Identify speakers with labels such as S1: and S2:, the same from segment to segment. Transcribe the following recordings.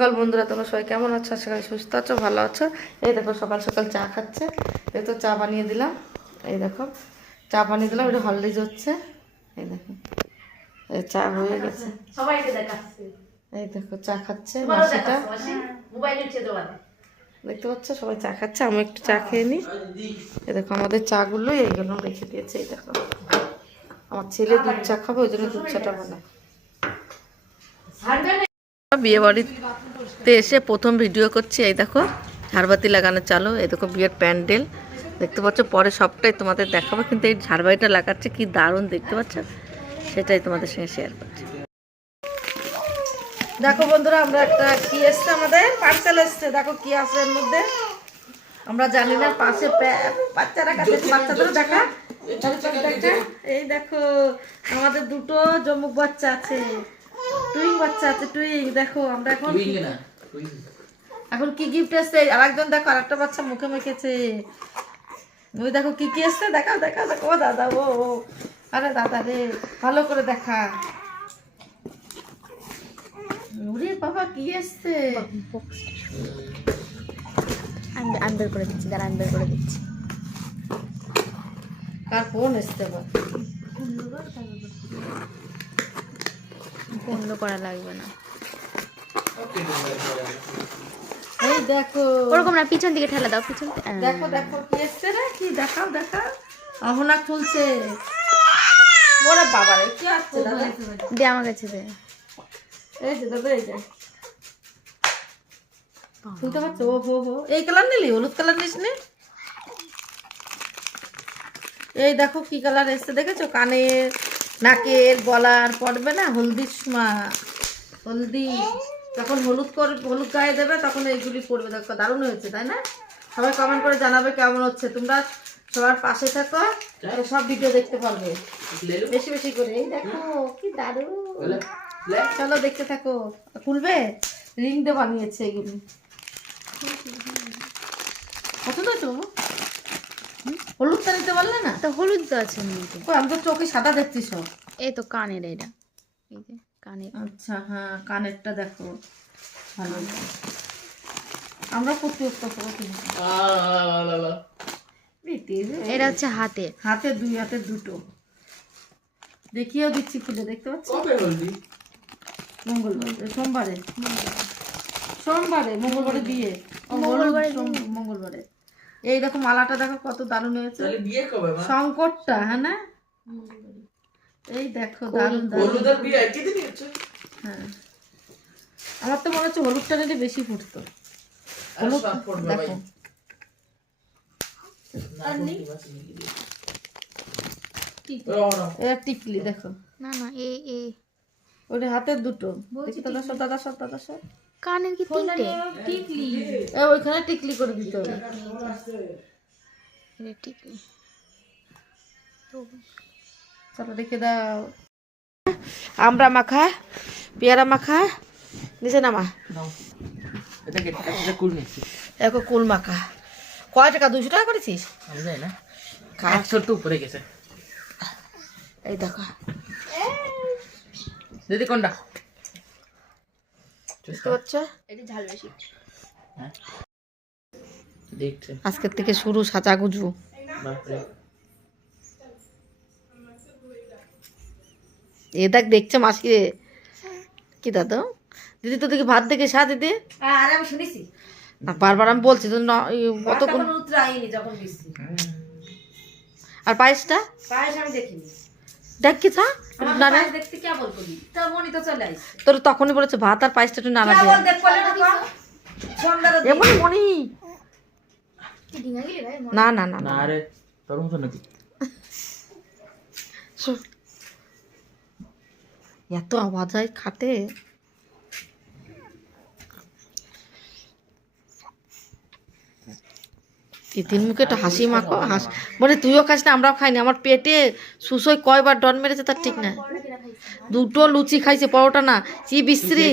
S1: সকাল বন্ধুরা তোমরা সবাই কেমন আছো? আশা করি সুস্থ আছো ভালো আছো। এই দেখো সকাল সকাল চা খাচ্ছে। এই তো চা বানিয়ে দিলাম। এই দেখো চা বানিয়ে দিলাম। এটা হলদিজ হচ্ছে এই দেখো এই চা হয়ে গেছে। এই দেখো চা খাচ্ছে মাসিটা। দেখতে পাচ্ছ? সবাই চা খাচ্ছে আমি একটু চা খেয়ে নিই। এই দেখো আমাদের চাগুলো এইগুলো রেখে দিয়েছে এই দেখো। আমার ছেলে দুধ চা খাবে ওই জন্য দুধ চাটা বানায়। বিয়ে বাড়িতে এসে প্রথম ভিডিও করছি, এই দেখো, ঝাড়বাতি লাগানো চালো, এই দেখো বিয়ের প্যান্ডেল। দেখতে পাচ্ছ, পরে সবটাই তোমাদের দেখাবো, কিন্তু এই ঝাড়বাতিটা লাগাচ্ছে কি দারুণ, দেখতে পাচ্ছ? সেটাই তোমাদের সঙ্গে শেয়ার করছি। দেখো বন্ধুরা, আমরা একটা কি এসছে আমাদের? পার্সেল এসছে। দেখো কি আছে এর মধ্যে। আমরা জানি না, পাশে বাচ্চারা কাছে বাচ্চাদের দেখা। এই দেখো, আমাদের দুটো জমুক বাচ্চা আছে। টুইং বাচ্চা আছে, টুইং। দেখো, আমরা এখন এখন কি গিফট এসছে আর একজন দেখো আরেকটা বাচ্চা মুখে মেখেছে। ওই দেখো কি কি এসছে? দেখাও দেখাও দেখো ও দাদা ও। আরে দাদা রে ভালো করে দেখা। ওরে বাবা কি এসছে?
S2: করে দিচ্ছি দাঁড়া করে দিচ্ছি।
S1: কার ফোন এসছে বা
S2: বন্ধ করা লাগবে না।
S1: এই দেখো।
S2: ওরকম না পিছন দিকে ঠেলা দাও পিছন
S1: দেখো দেখো কি এসছে রে? কি দেখাও দেখাও। অহনা খুলছে। ওরে বাবা রে কি আসছে দাদা?
S2: দে আমার কাছে দে।
S1: এই যে দাদা এই যে। খুলতে পারছ? ও হো হো এই কালার নিলি? হলুদ কালার নিস নি? এই দেখো কি কালার এসছে দেখেছ? কানের নাকের গলার পড়বে না? হলদি মা হলদি। যখন হলুদ করে হলুদ গায়ে দেবে তখন এইগুলি পড়বে। দেখো দারুণ হয়েছে তাই না? সবাই কমেন্ট করে জানাবে কেমন হচ্ছে। তোমরা সবার পাশে থাকো সব ভিডিও দেখতে পারবে। বেশি বেশি করে। এই দেখো কি দারুণ। চলো দেখতে থাকো। খুলবে? রিং দিয়ে বানিয়েছে এগুলি। পছন্দ হয়েছে বাবু? হলুদটা নিতে পারলে না?
S2: তো হলুদ তো আছে
S1: আমি তো চোখে সাদা দেখছি সব।
S2: এই তো কানের এটা এই যে। কানের।
S1: আচ্ছা হ্যাঁ কানেরটা দেখো। ভালো। আমরা কিনি
S2: এটা হচ্ছে হাতে।
S1: হাতে দুই হাতে দুটো। দেখিয়েও দিচ্ছি খুলে দেখতে পাচ্ছি? মঙ্গলবার সোমবারে। সোমবারে মঙ্গলবারে বিয়ে।
S2: মঙ্গলবারে
S1: মঙ্গলবারে। এই দেখো মালাটা দেখো কত দারুণ হয়েছে।
S3: বিয়ে কবে মা?
S1: শঙ্করটা হ্যাঁ না? এই দেখো
S3: হলুদের বিয়ে একই হচ্ছে
S1: হ্যাঁ। আমার তো মনে হচ্ছে হলুদটা নিলে বেশি ফুটতো। হলুদ। দেখো। টিকলি। দেখো।
S2: না না এ এ।
S1: ওটা হাতের দুটো। দেখি সব দাদা সব দাদা সব
S2: কানের কি তিনটে?
S1: এ ওইখানে টিকলি করে দিতে হবে।
S2: টিকলি
S1: চলো রেখে দাও। আমরা মাখা পেয়ারা মাখা নিচে নামা।
S3: এটা কি কুল
S1: এক কুল মাখা। কয় টাকা? দুশো টাকা করেছিস?
S3: আমি না। একশো তো উপরে গেছে।
S1: এই দেখো।
S3: দিদি কোনটা? দেখছে।
S1: আজকের থেকে শুরু সাজা গুজু। এ দেখ দেখছে মাসি রে। কি দাদা? দিদি তো দেখি ভাত দেখে সা দিদি।
S4: আর আমি শুনেছি।
S1: না বারবার আমি বলছি তো ন- কতক্ষণ
S4: যখন
S1: আর পায়েসটা?
S4: পায়েস আমি দেখিনি।
S1: দেখ কি থা
S4: আমার
S1: না না
S4: দেখতে কে বল? করি তো মনি তো চলে আসছে।
S1: তোর তখনই বলেছে ভাত আর পায়েসটা একটু
S4: কে
S1: দিয়ে
S4: বল দেখ করলে না কো সন্ধ্যার
S1: মনি। না না না
S3: না। রে তোর মতো নাকি।
S1: এত আওয়াজ হয় খাটে। তিতির মুখে একটা হাসি মাখো, হাস মানে তুইও খাস না, আমরাও খাইনি, আমার পেটে সুসই কয়বার ডন মেরেছে তার ঠিক না দুটো লুচি খাইছে, পরোটা না, কি বিশ্রী।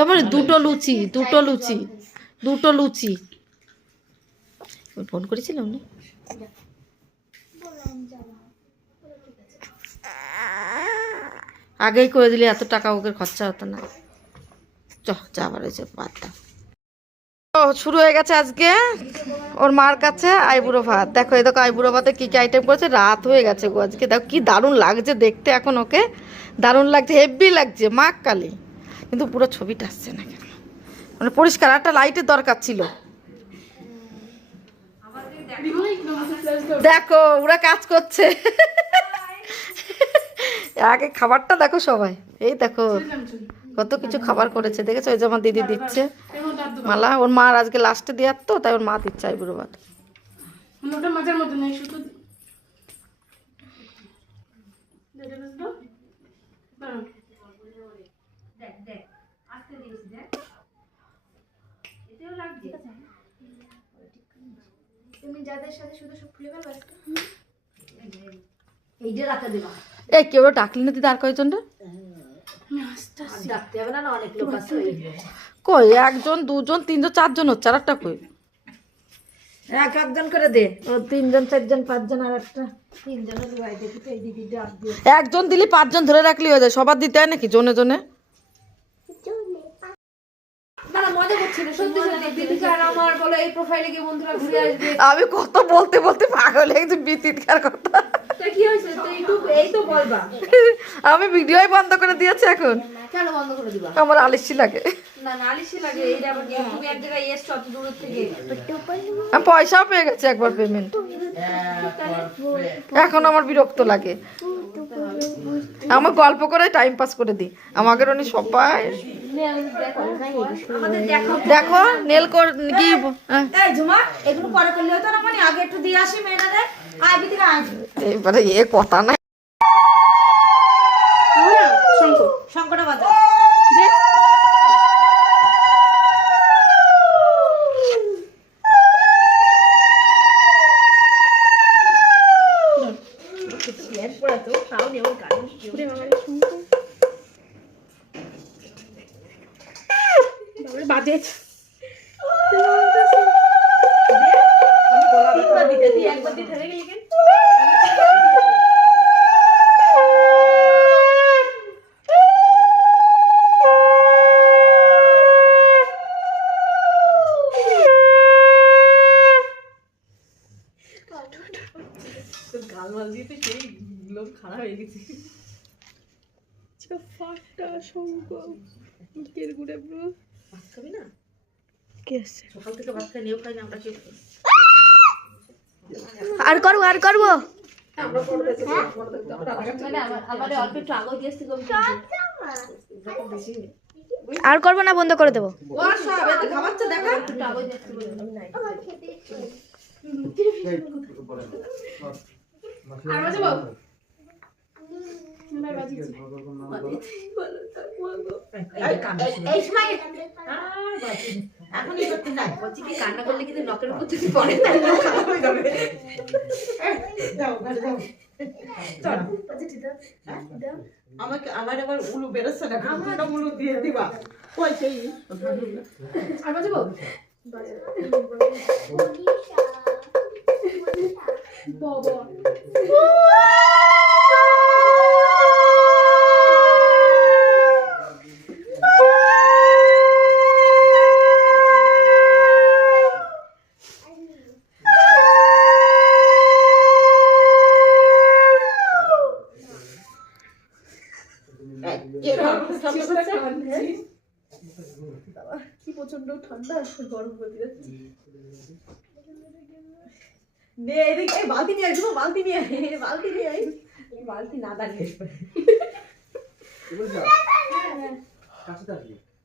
S1: এবার দুটো লুচি দুটো লুচি দুটো লুচি। ফোন করেছিলাম না আগেই করে দিলে এত টাকা ওকে খরচা হতো না। চ, যা আবার হয়েছে, বাদ ও শুরু হয়ে গেছে আজকে ওর মার কাছে আইবুড়ো ভাত। দেখো, এই দেখো, আইবুড়ো ভাতে কী কি আইটেম করেছে? রাত হয়ে গেছে গো আজকে। দেখো, কি দারুণ লাগছে দেখতে এখন ওকে। দারুণ লাগছে হেভি লাগছে মা কালি। কিন্তু পুরো ছবিটা আসছে না কেন? মানে পরিষ্কার, একটা লাইটের দরকার ছিল। দেখো, ওরা কাজ করছে। আগে খাবারটা দেখো সবাই। এই দেখো কত কিছু খাবার করেছে দেখেছ? ওই যে আমার দিদি দিচ্ছে। মালা ওর মার আজকে লাস্টে দেওয়ার তো তাই ওর মা দিচ্ছে আইবুড়ো ভাত।
S5: ওটা মাঝের মধ্যে নেই শুধু
S4: দেখ দেখ আস্তে দিয়েছি দেখ এতেও লাগছে
S2: তুমি যাদের সাথে শুধু সব খুলে ফেলবে
S4: এই যে রাতে দিলাম
S1: এই কেউ ডাকলি না দিদি আর কয়জনটা কই একজন দুজন তিনজন চারজন হচ্ছে আর একটা কই?
S4: এক একজন করে দে। ও তিনজন চারজন পাঁচজন আর একটা।
S1: একজন দিলি পাঁচজন ধরে রাখলি হয়ে যায় সবার দিতে হয় নাকি জনে জনে?
S4: না মজা করছিল সত্যি সত্যি। দিদিকে আর আমার বলো এই প্রোফাইলে গিয়ে বন্ধুরা ঘুরে আসবে।
S1: আমি কত বলতে বলতে পাগল একটু বিতিৎকার কথা।
S4: কি হয়েছে? তো এইটুকু এই তো বলবা।
S1: আমি ভিডিওই বন্ধ করে দিয়েছি এখন।
S4: কেন বন্ধ করে দিবা?
S1: আমার আলিসি লাগে।
S4: না না আলিশি লাগে। এইটা আবার তুমি এক জায়গায় এসছো অত দূর থেকে।
S1: আমি পয়সাও পেয়ে গেছি একবার পেমেন্ট এখন আমার বিরক্ত লাগে। আমার গল্প করে টাইম পাস করে দিই। আমাকে উনি সবাই
S4: দেখো।
S1: দেখো নেল কর কি
S4: এই ঝুমা এগুলো পরে করলে হতো না মানে? আগে একটু দিয়ে আসি আয়
S1: এবারে এ কথা না
S4: খাবি না?
S1: কি আছে?
S4: সকাল থেকে ভাত খাই নিয়েও খাই না আমরা কেউ
S2: আর করব আর করব?
S4: আমার অল্প একটু আগেও দিয়ে আসতে
S2: আর করব না বন্ধ করে দেবো?
S1: খাবারটা দেখা
S4: একটু আগেও দিয়ে আসতে
S5: আর বাজাবো
S4: এই করতে নাই। বলছি কি কান্না করলে কিন্তু নকের উপর থেকে পড়ে না খারাপ হয়ে যাবে।
S1: আমাকে আমার আবার উলু বেরোচ্ছে না একটা উলু দিয়ে দিবা। পয়সাই।
S5: আর বাজাবো বাবা কি প্রচণ্ড ঠান্ডা গরম করে দিচ্ছে
S1: নে এদিকে এই বালতি নিয়ে আসব বালতি নিয়ে আয়, বালতি নিয়ে আয়। বালতি না দাঁড়িয়ে।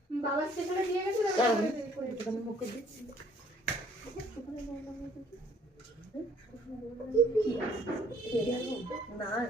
S5: বাবা স্টেশনে দিয়ে গেছে
S4: না না তুই মনে করে ফেলাই খবরদার এরকম যেন আমার সাথে যেন না হয়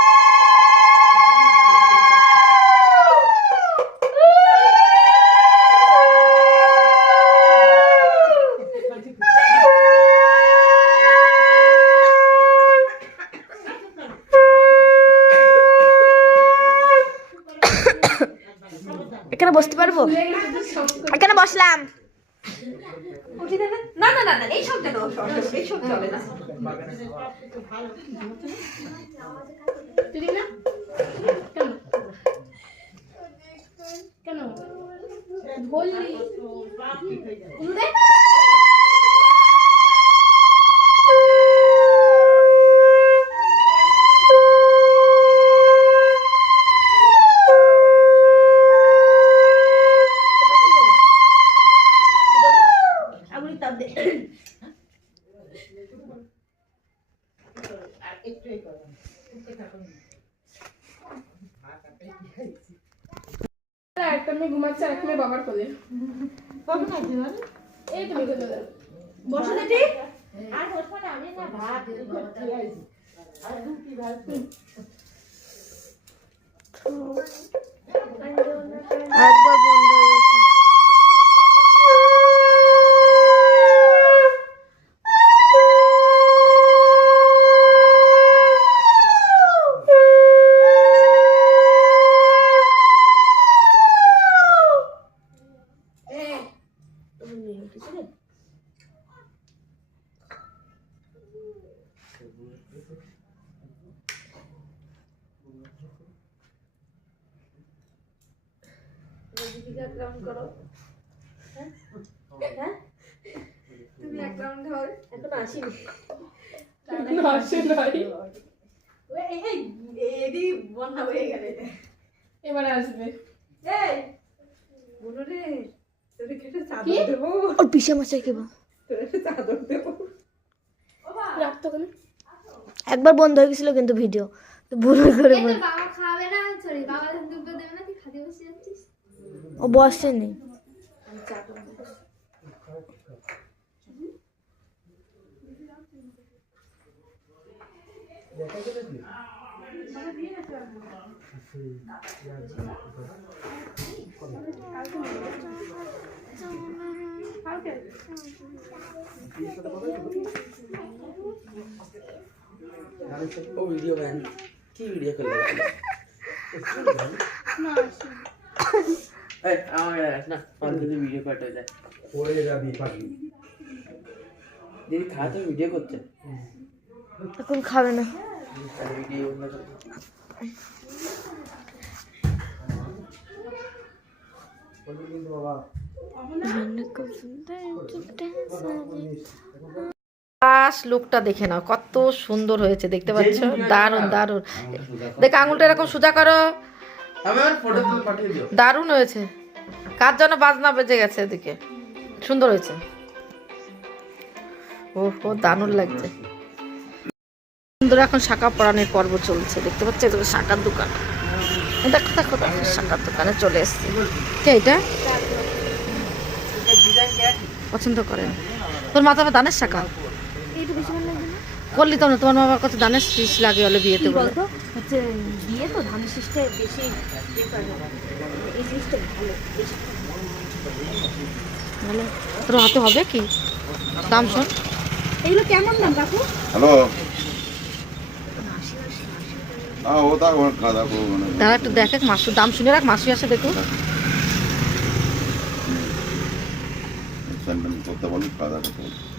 S6: এখানে বসতে পারব? এখানে বসলাম।
S1: না না না এই সব এই সব চলে না।
S5: কেন? বললি? এই তুমি কোলে দাও
S1: বসো দিদি
S6: একবার বন্ধ হয়ে গেছে।
S5: আসে
S1: এদি বন্যা হয়ে গেলে।
S5: এবার আসবে।
S1: এই বলো রে তোর একটা চাদর দেবো।
S6: ওর পিসে মশাই কেবো
S1: তোর চাদর দেবো।
S5: রাখতো কেন?
S6: একবার বন্ধ হয়ে গেছিল কিন্তু ভিডিও। তো ভুল করে বল।
S7: বাবা খাবে না সরি বাবা দুটো দেবে না তুই খাতে বসে যাচ্ছিস
S6: ও বসেনি
S3: ও ভিডিও ব্যান কি ভিডিও করলে এই আমার না ফালতু ভিডিও কাট হয়ে যায়।
S8: পড়ে যাবি পাখি
S3: দিদি খা তুমি ভিডিও করছে।
S6: এখন খাবে না।
S1: লুকটা দেখে নাও কত সুন্দর হয়েছে দেখতে পাচ্ছ? দারুণ দারুণ। দেখ আঙুলটা এরকম সোজা করো। দারুণ হয়েছে। কার জন্য বাজনা বেজে গেছে এদিকে? সুন্দর হয়েছে। ও ও দারুণ লাগছে। সুন্দর এখন শাখা পরানোর পর্ব চলছে। দেখতে পাচ্ছ এদিকে শাখার দোকান। দেখো দেখো দেখো শাখার দোকানে চলে এসছে। কে এটা? পছন্দ করেন তোর মাথা দানের শাখা? করলি তো না তোমার বাবার কাছে দানের শীষ লাগে হলে বিয়েতে বলে?
S4: হচ্ছে বিয়ে তো ধানের শীষটা বেশি ইয়ে। এই জিনিসটা ভালো
S1: ভালো। তোর হাতে হবে কি? দাম শোন।
S4: এগুলো কেমন দাম কাকু?
S9: হ্যালো।
S1: তারা একটু দেখেক মাসুর দাম শুনে রাখ মাসি আসে দেখো
S9: বলুন খাওয়া দাওয়া